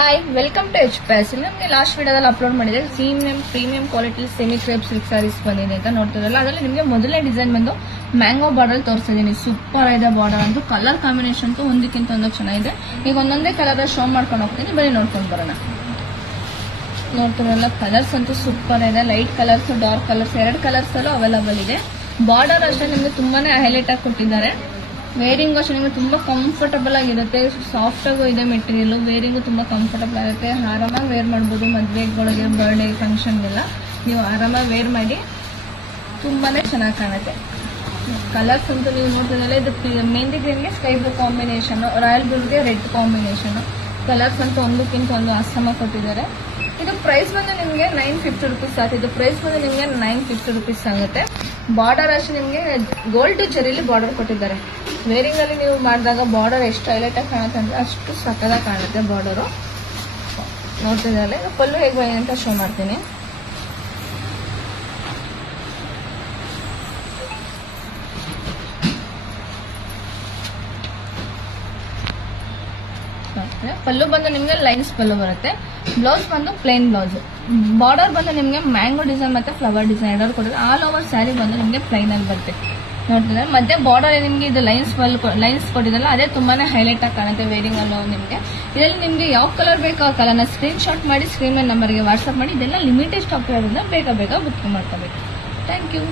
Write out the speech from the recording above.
Hi, welcome to ಎಚ್ ಪ್ಯಾಸ್. ನಮಗೆ ಲಾಸ್ಟ್ ವಿಡಿಯೋದಲ್ಲಿ ಅಪ್ಲೋಡ್ ಮಾಡಿದೆ premium quality semi crepe silk sarees ಬಂದಿದೆ ಅಂತ ನೋಡ್ತಿರಲ್ಲ. ಅದರಲ್ಲಿ ನಿಮಗೆ ಮೊದಲನೇ ಡಿಸೈನ್ ಬಂದು ಮ್ಯಾಂಗೋ ಬಾರ್ಡರ್ ತೋರಿಸಿದೀನಿ. ಸೂಪರ್ ಇದೆ ಬಾರ್ಡರ್ ಅಂತೂ. ಕಲರ್ ಕಾಂಬಿನೇಷನ್ ಅಂತೂ ಒಂದಕ್ಕಿಂತ ಒಂದಕ್ಕೆ ಚೆನ್ನಾಗಿದೆ. ಈಗ ಒಂದೊಂದೇ ಕಲರ್ ಶೋ ಮಾಡ್ಕೊಂಡು ಹೋಗ್ತೀನಿ, ಬರೀ ನೋಡ್ಕೊಂಡು ಬರೋಣ. ನೋಡ್ತಿರಲ್ಲ, ಕಲರ್ಸ್ ಅಂತೂ ಸೂಪರ್ ಇದೆ. ಲೈಟ್ ಕಲರ್ಸ್, ಡಾರ್ಕ್ ಕಲರ್ಸ್, ಎರಡು ಕಲರ್ಸ್ ಅಲ್ಲೂ ಅವೈಲಬಲ್ ಇದೆ. ಬಾರ್ಡರ್ ಅಷ್ಟೇ ನಿಮಗೆ ತುಂಬಾನೇ ಹೈಲೈಟ್ ಆಗಿ ಕೊಟ್ಟಿದ್ದಾರೆ. ವೇರಿಂಗ್ ಅಷ್ಟೇ ನಿಮಗೆ ತುಂಬಾ ಕಂಫರ್ಟಬಲ್ ಆಗಿರುತ್ತೆ. ಸಾಫ್ಟ್ ಆಗು ಇದೆ ಮೆಟೀರಿಯಲ್. ವೇರಿಂಗು ತುಂಬಾ ಕಂಫರ್ಟಬಲ್ ಆಗುತ್ತೆ. ಆರಾಮಾಗಿ ವೇರ್ ಮಾಡ್ಬೋದು. ಮದುವೆಗಳಿಗೆ, ಬರ್ಡೇ ಫಂಕ್ಷನ್ಗೆಲ್ಲ ನೀವು ಆರಾಮಾಗಿ ವೇರ್ ಮಾಡಿ ತುಂಬಾನೇ ಚೆನ್ನಾಗಿ ಕಾಣುತ್ತೆ. ಕಲರ್ಸ್ ಅಂತೂ ನೀವು ನೋಡ್ತಿದ್ದಲ್ಲ, ಇದು ಮೆಹಂದಿ ಗ್ರೀನ್ಗೆ ಸ್ಕೈ ಬ್ಲೂ ಕಾಂಬಿನೇಷನ್, ರಾಯಲ್ ಬ್ಲೂಗೆ ರೆಡ್ ಕಾಂಬಿನೇಷನ್. ಕಲರ್ಸ್ ಅಂತೂ ಒಂದಕ್ಕಿಂತ ಒಂದು ಅಸಮ ಕೊಟ್ಟಿದ್ದಾರೆ. ಇದು ಪ್ರೈಸ್ ಬಂದು ನಿಮಗೆ 950 rupees ಆಗುತ್ತೆ. ಇದು ಪ್ರೈಸ್ ಬಂದು ನಿಮಗೆ 950 rupees ಆಗುತ್ತೆ. ಬಾರ್ಡರ್ ಅಷ್ಟೇ ನಿಮಗೆ ಗೋಲ್ಡ್ ಜರಿಲಿ ಬಾರ್ಡರ್ ಕೊಟ್ಟಿದ್ದಾರೆ. ವೇರಿಂಗ್ ಅಲ್ಲಿ ನೀವು ಮಾಡಿದಾಗ ಬಾರ್ಡರ್ ಎಷ್ಟು ಹೈಲೈಟ್ ಆಗಿ ಕಾಣುತ್ತೆ ಅಂದ್ರೆ ಅಷ್ಟು ಸಕ್ಕದಾಗಿ ಕಾಣುತ್ತೆ ಬಾರ್ಡರು. ನೋಡ್ತಿದ್ದಾರೆ. ಪಲ್ಲು ಹೇಗೆ ಬಂದಿದೆ ಅಂತ ಶೋ ಮಾಡ್ತೀನಿ. ಪಲ್ಲು ಬಂದು ನಿಮಗೆ ಲೈನ್ಸ್ ಪಲ್ಲು ಬರುತ್ತೆ. ಬ್ಲೌಸ್ ಬಂದು ಪ್ಲೇನ್ ಬ್ಲೌಸ್. ಬಾರ್ಡರ್ ಬಂದು ನಿಮಗೆ ಮ್ಯಾಂಗೋ ಡಿಸೈನ್ ಮತ್ತೆ ಫ್ಲವರ್ ಡಿಸೈನ್ ಎರಡೂ ಕೊಟ್ಟಿದೆ. ಆಲ್ ಓವರ್ ಸ್ಯಾರಿ ಬಂದು ನಿಮಗೆ ಪ್ಲೈನ್ ಅಲ್ಲಿ ಬರುತ್ತೆ. ನೋಡ್ತಿದ್ದಾರೆ. ಮತ್ತೆ ಬಾರ್ಡರ್ ನಿಮಗೆ ಇದು ಲೈನ್ಸ್ ಕೊಟ್ಟಿದಲ್ಲ, ಅದೇ ತುಂಬಾನೇ ಹೈಲೈಟ್ ಆಗಿ ಕಾಣುತ್ತೆ ವೇರಿಂಗ್ ಅಲ್ಲೂ ನಿಮಗೆ. ಇದರಲ್ಲಿ ನಿಮಗೆ ಯಾವ ಕಲರ್ ಬೇಕೋ ಆ ಕಲರ್ನ ಸ್ಕ್ರೀನ್ ಶಾಟ್ ಮಾಡಿ ಸ್ಕ್ರೀನ್ ಮೇಲೆ ನಂಬರ್ಗೆ ವಾಟ್ಸ್ಆಪ್ ಮಾಡಿ. ಇದೆಲ್ಲ ಲಿಮಿಟೆಡ್ ಸ್ಟಾಕ್ ಇರೋದ್ರಿಂದ ಬೇಗ ಬುಕ್ ಮಾಡ್ಕೋಬೇಕು. Thank you.